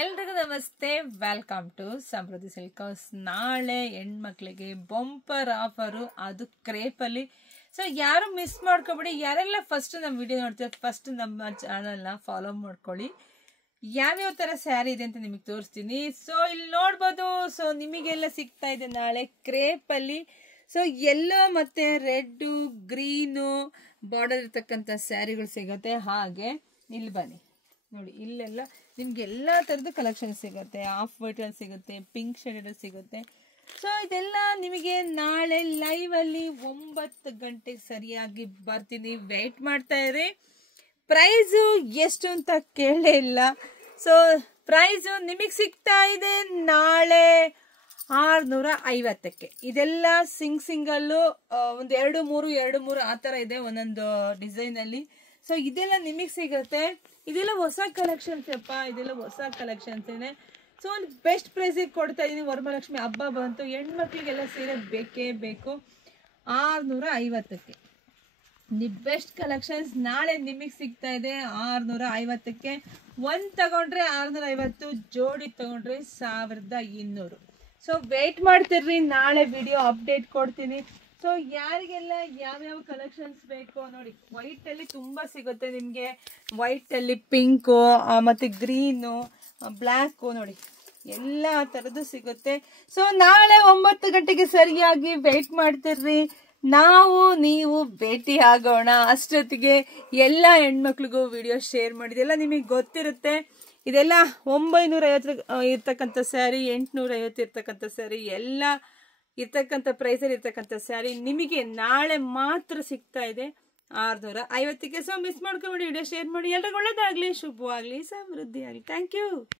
ಎಲ್ರಿಗೂ ನಮಸ್ತೆ, welcome to Samruddhi silk house. ನಾಳೆ ಹೆಣ್ಮಕ್ಳಿಗೆ ಬಂಪರ್ ಆಫರು, ಅದು ಕ್ರೇಪಲ್ಲಿ. ಸೊ ಯಾರು ಮಿಸ್ ಮಾಡ್ಕೊಬೇಡಿ. ಯಾರೆಲ್ಲ ಫಸ್ಟ್ ನಮ್ಮ ವಿಡಿಯೋ ನೋಡ್ತೀವಿ, ಫಸ್ಟ್ ನಮ್ಮ ಚಾನಲ್ನ ಫಾಲೋ ಮಾಡ್ಕೊಳ್ಳಿ. ಯಾವ್ಯಾವ ಥರ ಸ್ಯಾರಿ ಇದೆ ಅಂತ ನಿಮಗೆ ತೋರಿಸ್ತೀನಿ. ಸೊ ಇಲ್ಲಿ ನೋಡ್ಬೋದು. ಸೊ ನಿಮಗೆಲ್ಲ ಸಿಗ್ತಾ ಇದೆ ನಾಳೆ ಕ್ರೇಪಲ್ಲಿ. ಸೊ ಯೆಲ್ಲೋ ಮತ್ತು ರೆಡ್ಡು, ಗ್ರೀನು ಬಾರ್ಡರ್ ಇರ್ತಕ್ಕಂಥ ಸ್ಯಾರಿಗಳು ಸಿಗುತ್ತೆ. ಹಾಗೆ ಇಲ್ಲಿ ಬನ್ನಿ ನೋಡಿ, ಇಲ್ಲೆಲ್ಲ ನಿಮ್ಗೆ ಎಲ್ಲ ಥರದ್ದು ಕಲೆಕ್ಷನ್ ಸಿಗುತ್ತೆ. ಆಫ್ ವೈಟಲ್ಲಿ ಸಿಗುತ್ತೆ, ಪಿಂಕ್ ಶೇಡಲ್ಲಿ ಸಿಗುತ್ತೆ. ಸೊ ಇದೆಲ್ಲ ನಿಮಗೆ ನಾಳೆ ಲೈವಲ್ಲಿ 9 ಗಂಟೆಗೆ ಸರಿಯಾಗಿ ಬರ್ತೀನಿ. ವೆಯ್ಟ್ ಮಾಡ್ತಾ ಇರಿ. ಪ್ರೈಸು ಎಷ್ಟು ಅಂತ ಕೇಳೇ ಇಲ್ಲ. ಸೊ ಪ್ರೈಸು ನಿಮಗೆ ಸಿಗ್ತಾ ಇದೆ ನಾಳೆ 650ಕ್ಕೆ. ಇದೆಲ್ಲ ಸಿಂಗಲ್ಲು ಒಂದು 2-3 ಆ ಥರ ಇದೆ ಒಂದೊಂದು ಡಿಸೈನಲ್ಲಿ. ಸೊ ಇದೆಲ್ಲ ನಿಮಗೆ ಸಿಗುತ್ತೆ. ಇದೆಲ್ಲ ಹೊಸ ಕಲೆಕ್ಷನ್ಸ್ ಅಪ್ಪ, ಇದೆಲ್ಲ ಹೊಸ ಕಲೆಕ್ಷನ್ಸ್ ಇದೆ. ಸೊ ಒಂದು ಬೆಸ್ಟ್ ಪ್ರೈಸಿಗೆ ಕೊಡ್ತಾ ಇದ್ದೀನಿ. ವರಮಹಾಲಕ್ಷ್ಮಿ ಹಬ್ಬ ಬಂತು, ಹೆಣ್ಮಕ್ಳಿಗೆಲ್ಲ ಸೀರೆ ಬೇಕೇ ಬೇಕು. 650ಕ್ಕೆ ದಿ ಬೆಸ್ಟ್ ಕಲೆಕ್ಷನ್ಸ್ ನಾಳೆ ನಿಮಗೆ ಸಿಗ್ತಾ ಇದೆ 650ಕ್ಕೆ. ಒಂದು ತಗೊಂಡ್ರೆ 650, ಜೋಡಿ ತಗೊಂಡ್ರೆ 1200. ಸೊ ವೆಯ್ಟ್ ಮಾಡ್ತಿರ್ರಿ, ನಾಳೆ ವಿಡಿಯೋ ಅಪ್ಡೇಟ್ ಕೊಡ್ತೀನಿ. ಸೊ ಯಾರಿಗೆಲ್ಲ ಯಾವ್ಯಾವ ಕಲೆಕ್ಷನ್ಸ್ ಬೇಕು ನೋಡಿ. ವೈಟಲ್ಲಿ ತುಂಬ ಸಿಗುತ್ತೆ ನಿಮಗೆ. ವೈಟಲ್ಲಿ ಪಿಂಕು ಮತ್ತು ಗ್ರೀನು, ಬ್ಲ್ಯಾಕು ನೋಡಿ, ಎಲ್ಲ ಥರದ್ದು ಸಿಗುತ್ತೆ. ಸೊ ನಾಳೆ 9 ಗಂಟೆಗೆ ಸರಿಯಾಗಿ ವೆಯ್ಟ್ ಮಾಡ್ತಿರ್ರಿ. ನೀವು ಭೇಟಿ ಆಗೋಣ. ಅಷ್ಟೊತ್ತಿಗೆ ಎಲ್ಲ ಹೆಣ್ಮಕ್ಳಿಗೂ ವಿಡಿಯೋ ಶೇರ್ ಮಾಡಿದೆಲ್ಲ ನಿಮಗೆ ಗೊತ್ತಿರುತ್ತೆ. ಇದೆಲ್ಲ 950 ಇರ್ತಕ್ಕಂಥ ಸ್ಯಾರಿ, 850 ಇರ್ತಕ್ಕಂಥ ಸ್ಯಾರಿ, ಎಲ್ಲ ಇರ್ತಕ್ಕಂಥ ಪ್ರೈಸಲ್ಲಿ ಇರ್ತಕ್ಕಂಥ ಸ್ಯಾರಿ ನಿಮಗೆ ನಾಳೆ ಮಾತ್ರ ಸಿಗ್ತಾ ಇದೆ 650ಕ್ಕೆ. ಸೊ ಮಿಸ್ ಮಾಡ್ಕೊಬೇಡಿ, ವಿಡಿಯೋ ಶೇರ್ ಮಾಡಿ. ಎಲ್ರಿಗೂ ಒಳ್ಳೇದಾಗಲಿ, ಶುಭವಾಗಲಿ, ಸಮೃದ್ಧಿ ಆಗಲಿ. Thank you.